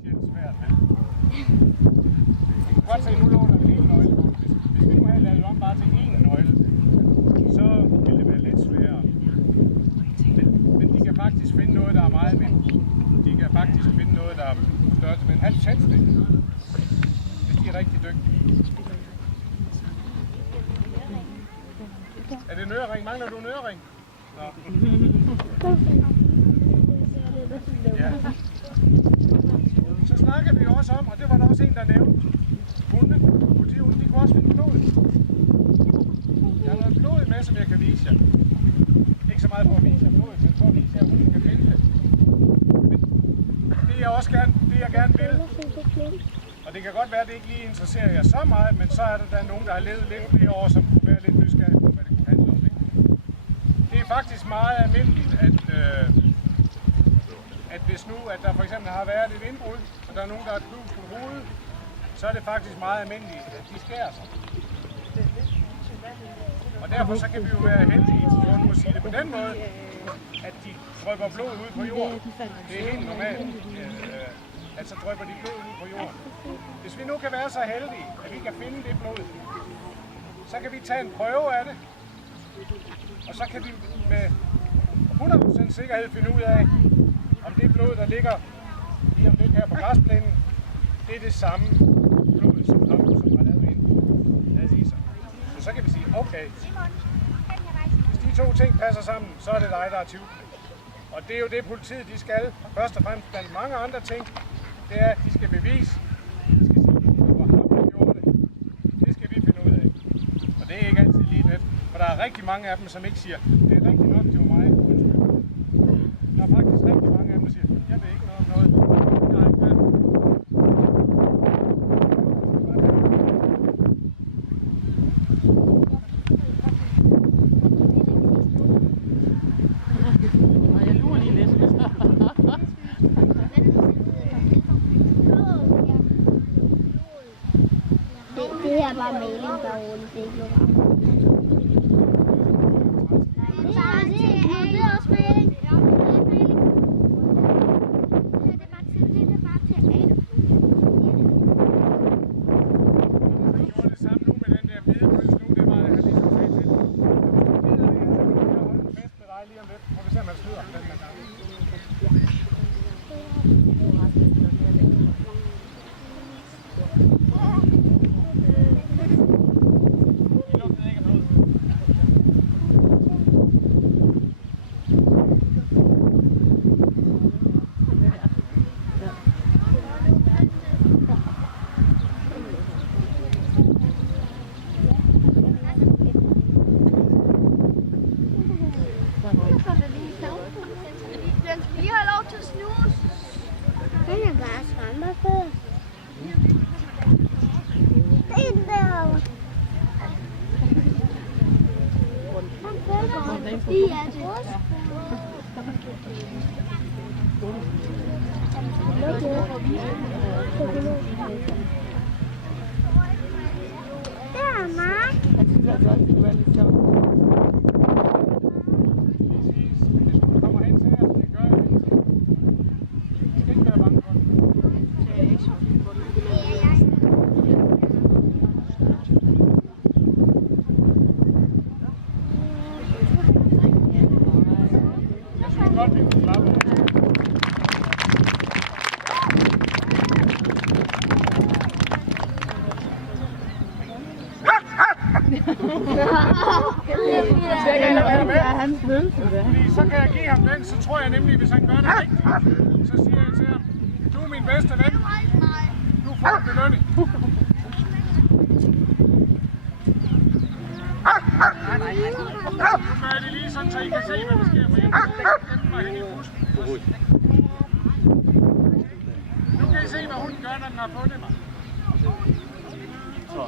specielt svært. Vi kan godt se, nu lå der en hel nøgle på. Hvis vi nu havde lavet om bare til én nøgle, så ville det være lidt sværere. Men de kan faktisk finde noget, der er meget mindre. De kan faktisk finde noget, der er størrelse med en halv tændstik. Hvis de er rigtig dygtige. Er det en ørering? Mangler du en ørering? Nå. Ja. Så snakker vi også om, og det var der også en, der nævnte, politihunde, de kunne også finde blod. Jeg har noget blod med, som jeg kan vise jer. Ikke så meget for at vise jer blodet, men for at vise jer, at hunden kan finde det. Men det jeg gerne vil, og det kan godt være, at det ikke lige interesserer jer så meget, men så er der nogen, der har levet lidt flere år, som kunne være lidt nysgerrige på, hvad det kunne handle om. Ikke? Det er faktisk meget almindeligt, at hvis nu, at der for eksempel har været et indbrud, og der er nogen, der har knust på hovedet, så er det faktisk meget almindeligt, at de skærer sig. Og derfor så kan vi jo være heldige, for nu at sige det på den måde, at de drypper blod ud på jorden. Det er helt normalt, at så drypper de blod ud på jorden. Hvis vi nu kan være så heldige, at vi kan finde det blod, så kan vi tage en prøve af det, og så kan vi med 100% sikkerhed finde ud af, om det blod, der ligger lige om lidt her på græsplænen, det er det samme blod, som ham, som har lavet indbrud i sig. Så kan vi sige, okay, hvis de to ting passer sammen, så er det dig, der er tyv. Og det er jo det, politiet de skal, først og fremmest blandt mange andre ting, det er, at de skal bevise, de skal sige, det var ham, der gjorde det. Det skal vi finde ud af. Og det er ikke altid lige let, for der er rigtig mange af dem, som ikke siger, det er rigtigt nok, det var mig. Der er faktisk rigtig mange af dem, der siger, jeg ved ikke noget om noget. Jeg har ikke været. Det her var maling, der er rundt. Det er ikke noget. Det er også maling. Fordi så kan jeg give ham den, så tror jeg nemlig, hvis han gør det rigtigt, så siger jeg til ham, du er min bedste ven, du får en belønning. Nu gør jeg det lige sådan, så I kan se, hvad der sker, for jeg må mig hen i busken. Nu kan I se, hvad hunden gør, når den har fundet mig. Så.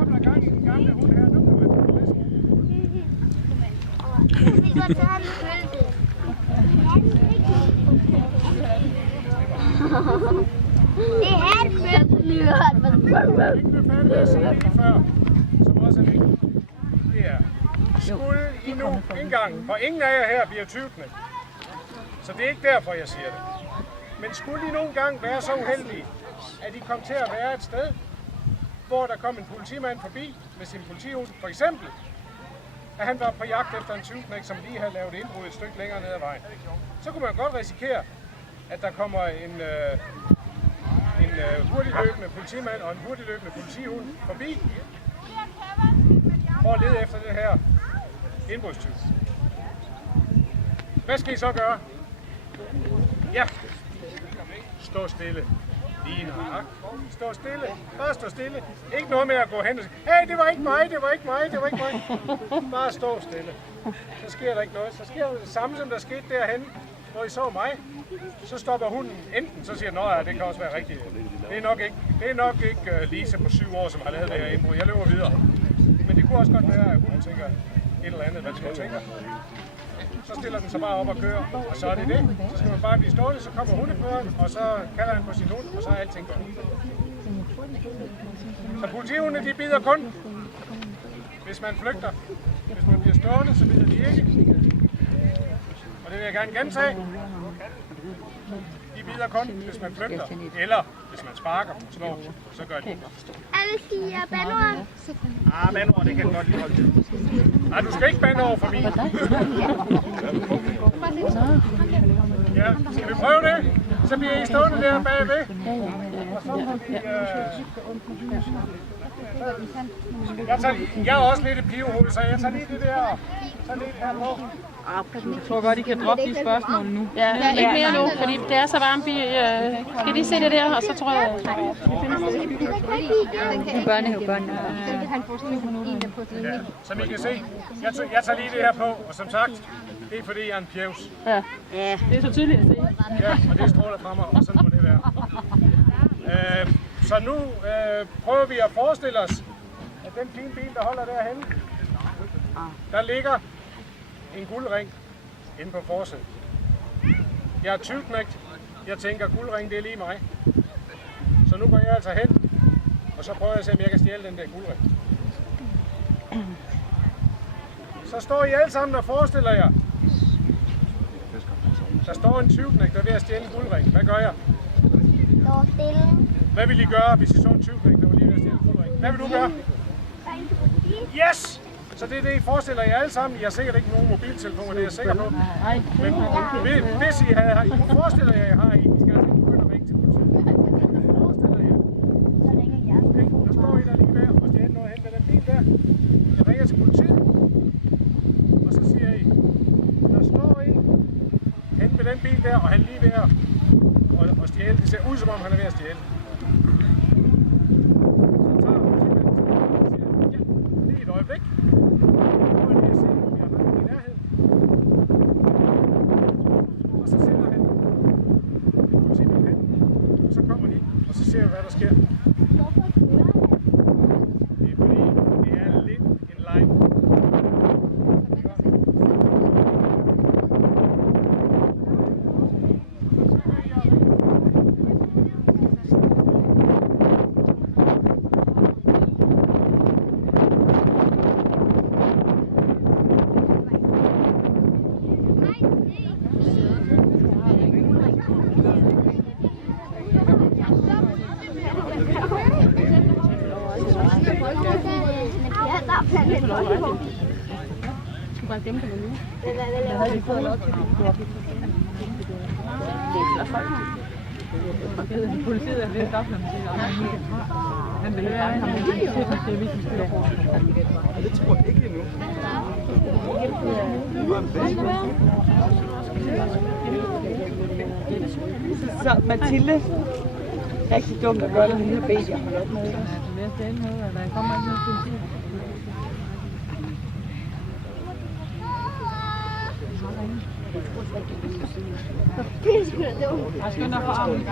Så Det er et fyrtelyret. Ikke blev færdig med at sige lige før, som også er vigtigt. Det er, skulle I nu engang, for ingen af jer her bliver tyvknægt. Så det er ikke derfor, jeg siger det. Men skulle I nogle gange være så uheldige, at I kom til at være et sted, hvor der kom en politimand forbi med sin politihund, for eksempel, at han var på jagt efter en tyvknægt, som lige havde lavet indbrud et stykke længere ned ad vejen, så kunne man godt risikere, at der kommer en hurtigløbende politimand og en hurtigløbende politihund forbi for at lede efter det her indbrudstyv. Hvad skal I så gøre? Ja, stå stille. Lige nok. Stå stille. Bare stå stille. Ikke noget med at gå hen og sige, hey, det var ikke mig, det var ikke mig, det var ikke mig. Bare stå stille. Så sker der ikke noget. Så sker det samme, som der skete derhen, hvor I så mig. Så stopper hunden enten, så siger den, ja, det kan også være rigtigt. Det er nok ikke Lise på 7 år, som har lavet det her indbrud. Jeg løber videre. Men det kunne også godt være, at hunden tænker et eller andet, hvad den tænker. Så stiller den sig bare op og kører, og så er det det. Så skal man bare blive stående, så kommer hundeføreren, og så kalder han på sin hund, og så er alting godt. Så politihundene, de bider kun, hvis man flygter. Hvis man bliver stående, så bider de ikke. Og det vil jeg gerne gentage. De bider kun, hvis man flygter, eller hvis man sparker og slår, så gør de ikke. Alle siger bandord. Bandord, det kan jeg godt lide holde til. Nej, du skal ikke bande over for mig. Ja, skal vi prøve det? Så bliver I stående der bagved. Og så må vi... Jeg er også lidt et pivehoved, så jeg tager lige det der. Så lidt her på. Jeg tror godt, I kan droppe de spørgsmål nu. Ja, ikke mere nu, fordi det er så varmt. Skal lige se det der, og så tror jeg... Børnehave. Ja, som I kan se, jeg tager lige det her på, og som sagt, det er fordi jeg er en pjevs. Ja, det er så tydeligt at se. Ja, og det stråler fra mig, og sådan må det være. Så nu prøver vi at forestille os, at den fine bil, der holder derhenne, der ligger en guldring inde på forsædet. Jeg er tyvknægt. Jeg tænker, guldring, det er lige mig. Så nu går jeg altså hen, og så prøver jeg at se, om jeg kan stjæle den der guldring. Så står I alle sammen og forestiller jer. Der står en tyvknægt, der er ved at stjæle en guldring. Hvad gør jeg? Stå stille. Hvad vil I gøre, hvis I så en tyvknægt, der var lige ved at stjæle en guldring? Hvad vil du gøre? Yes! Så det er det, I forestiller jer alle sammen. I har sikkert ikke nogen mobiltelefoner, det er jeg sikker på. Men hvis I har, I forestiller jer, I har I skal altså ikke begynde at ringe til politiet. Forestiller jer. Okay, der står I der lige der, og stjæler noget hen med den bil der. Jeg ringer til politiet, og så siger I, der står en hen med den bil der, og han lige ved at stjæle. Det ser ud, som om han er ved at stjæle. Så tager politimanden til, ja, lige et øjeblik. Og så sender han politibilen hen, og så kommer de, og så ser vi, hvad der sker. Det er fordi, det er lidt en leg. Politiet er lidt op, når man siger, han vil gerne have mig til at se, hvilken styrer på. Det tror jeg ikke endnu. Så Mathilde, rigtig dumt at gøre det, hun har bedt jer holde op med. Ja, det er noget, at der kommer ikke noget politi. Det er sgu da dumt. Jeg skynder på armen.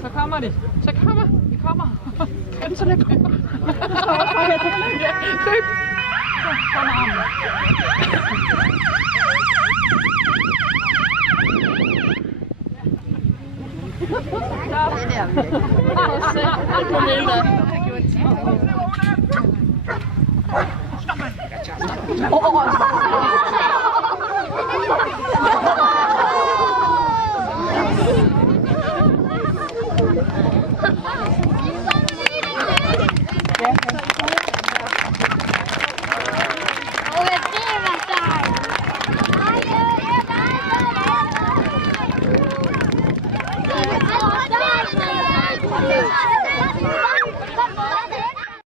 Så kommer det. Så kommer kommer. Hønserne kommer. Løb. Så kommer armen. Det der virkelig.